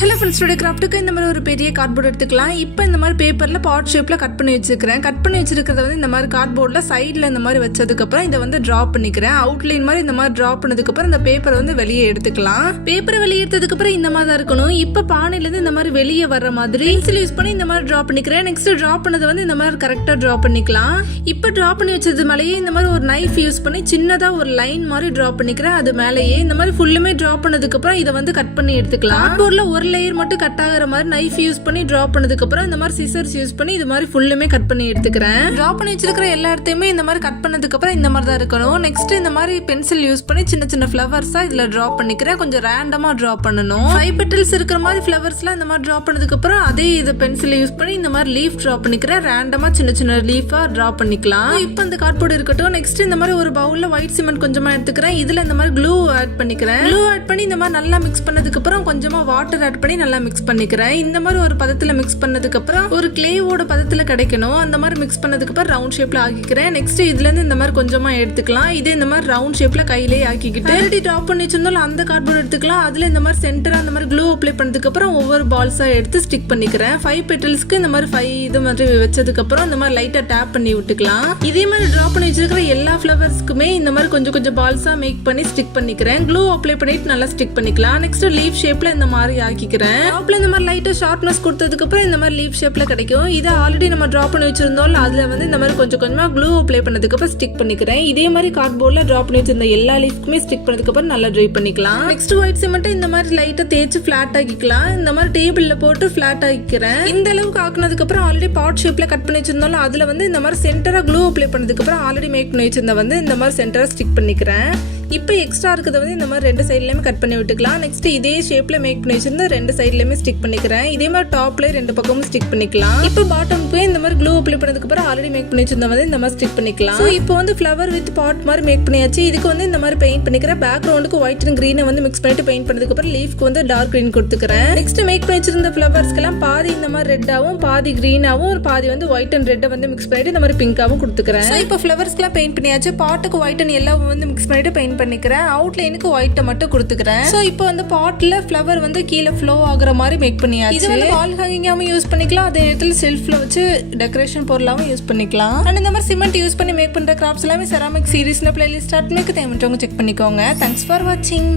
Hello friends, today கிராஃப்ட்டுக்கு இந்த மாதிரி ஒரு பெரிய கார்ட்போர்ட் எடுத்துக்கலாம். இப்போ இந்த மாதிரி பேப்பரில் பாட் ஷேப்பில் கட் பண்ணி வச்சுக்கிறேன். கட் பண்ணி வச்சிருக்கிறத வந்து இந்த மாதிரி கார்ட்போர்டில் சைடில் இந்த மாதிரி வச்சதுக்கப்புறம் இதை வந்து ட்ரா பண்ணிக்கிறேன். அவுட்லைன் மாதிரி இந்த மாதிரி ட்ரா பண்ணதுக்கப்புறம் இந்த பேப்பரை வந்து வெளியே எடுத்துக்கலாம். பேப்பரை வெளியே எடுத்ததுக்கப்புறம் இந்த மாதிரி தான் இருக்கணும். இப்போ பானையிலேருந்து இந்த மாதிரி வெளியே வர்ற மாதிரி பென்சில் யூஸ் பண்ணி இந்த மாதிரி ட்ரா பண்ணிக்கிறேன். நெக்ஸ்ட் ட்ரா பண்ணதை வந்து இந்த மாதிரி கரெக்டாக ட்ரா பண்ணிக்கலாம். இப்போ ட்ரா பண்ணி வச்சது மேலேயே இந்த மாதிரி ஒரு நைஃப் யூஸ் பண்ணி சின்னதாக ஒரு லைன் மாதிரி ட்ரா பண்ணிக்கிறேன். அது மேலேயே இந்த மாதிரி ஃபுல்லுமே ட்ரா பண்ணதுக்கப்புறம் இதை வந்து கட் பண்ணி எடுத்துக்கலாம். கார்ட்போர்டில் ஒரு லேயர் மட்டும் கட் ஆகிற மாதிரி நைஃப் யூஸ் பண்ணி டிரா பண்ணதுக்கு அப்புறம் இந்த மாதிரி சிசர்ஸ் யூஸ் பண்ணி இது மாதிரி ஃபுல்லுமே கட் பண்ணி எடுத்துக்கிறேன். டிரா பண்ணி வச்சிருக்கிற எல்லா இடத்தையுமே இந்த மாதிரி கட் பண்ணதுக்கு அப்புறம் இந்த மாதிரி தான் இருக்கணும். நெக்ஸ்ட் இந்த மாதிரி பென்சில் யூஸ் பண்ணி சின்ன சின்ன ஃப்ளவர்ஸா இதுல டிரா பண்ணிக்கிறேன். கொஞ்சம் ரேண்டமா டிரா பண்ணணும். 5 பெட்டல்ஸ் இருக்கிற மாதிரி ஃப்ளவர்ஸ்லாம் இந்த மாதிரி டிரா பண்ணதுக்கு அப்புறம் அதே இது பென்சில் யூஸ் பண்ணி இந்த மாதிரி லீஃப் டிரா பண்ணிக்கிறேன். ரேண்டமா சின்ன சின்ன லீஃபா டிரா பண்ணிக்கலாம். இப்போ இந்த கார்ட்போர்ட் இருக்கட்டும். நெக்ஸ்ட் இந்த மாதிரி ஒரு பவுல்ல ஒயிட் சிமெண்ட் கொஞ்சமா எடுத்துக்கிறேன். இதுல இந்த மாதிரி க்ளூ ஆட் பண்ணிக்கிறேன். க்ளூ ஆட் பண்ணி இந்த மாதிரி நல்லா மிக்ஸ் பண்ணதுக்கு அப்புறம் கொஞ்சமா வாட்டர் ஆட் பண்ணி நல்லா மிக்ஸ் பண்ணிக்கிறேன். இந்த மாதிரி ஒரு பதத்துல மிக்ஸ் பண்ணதுக்கு அப்புறம் ஒரு கிளேவோட பதத்துல கிடைக்கணும். அந்த மாதிரி மிக்ஸ் பண்ணதுக்கு அப்புறம் ரவுண்ட் ஷேப்ல ஆக்கிக்கிறேன். நெக்ஸ்ட் இதுல இருந்து இந்த மாதிரி கொஞ்சமா எடுத்துக்கலாம். இது இந்த மாதிரி ரவுண்ட் ஷேப்ல கையிலே ஆக்கிக்கிட்டு ஆல்ரெடி டாப் பண்ணி வச்சிருந்தாலும் அந்த கார்ட்போர்ட் எடுத்துக்கலாம். அதுல இந்த மாதிரி சென்டரா அந்த மாதிரி க்ளூ அப்ளை பண்ணதுக்கு அப்புறம் ஒவ்வொரு பால்ஸா எடுத்து ஸ்டிக் பண்ணிக்கிறேன். 5 பெட்டல்ஸ்க்கு இந்த மாதிரி 5 இது மாதிரி வச்சதுக்கு அப்புறம் இந்த மாதிரி லைட்டா டேப் பண்ணி விட்டுக்கலாம். இதே மாதிரி டிரா பண்ணி வச்சிருக்கிற எல்லா ஃப்ளவர்ஸ்க்குமே இந்த மாதிரி கொஞ்சம் கொஞ்சம் பால்ஸா மேக் பண்ணி ஸ்டிக் பண்ணிக்கிறேன். க்ளூ அப்ளை பண்ணிட்டு நல்லா ஸ்டிக் பண்ணிக்கலாம். நெக்ஸ்ட் லீஃப் ஷேப்ல இந்த மாதிரி ஆக்கிக்கிறேன். டாப்ல இந்த மாதிரி லைட்டா ஷார்ப்னஸ் கொடுத்ததுக்கு அப்புறம் இந்த மாதிரி லீஃப் ஷேப்ல கிடைக்கும். இதை ஆல்ரெடி நம்ம டிரா பண்ணி வச்சிருந்தோம். அதுல வந்து இந்த மாதிரி கொஞ்சம் கொஞ்சமா க்ளூ அப்ளை பண்ணதுக்கு அப்புறம் ஸ்டிக் பண்ணிக்கிறேன். இதே மாதிரி கார்ட்போர்ட்ல டிரா பண்ணி வச்சிருந்த எல்லா லீஃப்க்குமே ஸ்டிக் பண்ணதுக்கு அப்புறம் நல்லா ட்ரை பண்ணிக்கலாம். நெக்ஸ்ட் ஒயிட் சிமெண்ட் இந்த மாதிரி லைட்டா தேய்ச்சி ஃபிளாட் ஆக்கிக்கலாம். இந்த மாதிரி டேபிள்ல போட்டு ஃபிளாட் ஆக்கிக்கிறேன். இந்த அளவுக்கு ஆக்குனதுக்கு அப்புறம் ஆல்ரெடி பாட் ஷேப்ல கட் பண்ணி வச்சிருந்தோம். அதுல வந்து இந்த மாதிரி சென்டரா க்ளூ அப்ளை பண்ணதுக்கு அப்புறம் ஆல்ரெடி மேக் பண்ணி வச்சிருந்த வந்து இந்த மாதிரி சென்டரா ஸ்டிக் பண்ணிக்கிறேன். இப்போ எக்ஸ்ட்ரா இருக்கிறத வந்து இந்த மாதிரி 2 சைட்லயுமே கட் பண்ணி விட்டுக்கலாம். நெக்ஸ்ட் இதே ஷேப்ல மேக் பண்ணி வச்சிருந்த 2 சைட்லயுமே ஸ்டிக் பண்ணிக்கிறேன். இதே மாதிரி டாப்ல 2 பக்கமும் ஸ்டிக் பண்ணிக்கலாம். இப்போ பாட்டம்க்கு இந்த மாதிரி க்ளூ அப்ளை பண்ணதுக்கு அப்புறம் ஆல்ரெடி மேக் பண்ணி வச்சிருந்த வந்து இந்த மாதிரி ஸ்டிக் பண்ணிக்கலாம். ஸோ இப்போ வந்து ஃப்ளவர் வித் பாட் மாதிரி மேக் பண்ணியாச்சு. இதுக்கு வந்து இந்த மாதிரி பெயிண்ட் பண்ணிக்கிறேன். பேக்ரவுண்டுக்கு ஒயிட் அண்ட் கிரீனை வந்து மிக்ஸ் பண்ணிட்டு பெயிண்ட் பண்ணதுக்கு அப்புறம் லீஃப்க்கு வந்து டார்க் கிரீன் கொடுத்துக்கிறேன். நெக்ஸ்ட் மேக் பண்ணி வச்சிருந்த ஃப்ளவர்ஸ்க்கெல்லாம் பாதி இந்த மாதிரி ரெட்டாவும் பாதி கிரீனாவும் ஒரு பாதி வந்து ஒயிட் அண்ட் ரெட்டை வந்து மிக்ஸ் பண்ணிட்டு இந்த மாதிரி பிங்காவும் கொடுத்துக்கிறேன். இப்போ ஃப்ளவர்ஸ்க்கெல்லாம் பெயிண்ட் பண்ணியாச்சு. பாட்டுக்கு ஒயிட் அண்ட் எல்லோ வந்து மிக்ஸ் பண்ணிட்டு பெயிண்ட் பண்ணிக்கிறேன். அவுட்லைனுக்கு ஒயிட்டை மட்டும் கொடுத்துக்கிறேன். ஸோ இப்போ வந்து பாட்ல ஃப்ளவர் வந்து கீழே ஃப்ளோ ஆகுற மாதிரி மேக் பண்ணியாச்சு. இது வந்து வால் ஹேங்கிங்காவும் யூஸ் பண்ணிக்கலாம். அதே நேரத்தில் செல்ஃப்ல வச்சு டெக்கரேஷன் பொருளாவும் யூஸ் பண்ணிக்கலாம். அண்ட் இந்த மாதிரி சிமெண்ட் யூஸ் பண்ணி மேக் பண்ற கிராஃப்ட்ஸ் எல்லாமே செராமிக் சீரீஸ்ல பிளேலிஸ்ட் ஸ்டார்ட் மேக் தேவைன்றவங்க செக் பண்ணிக்கோங்க. தேங்க்ஸ் ஃபார் வாட்சிங்.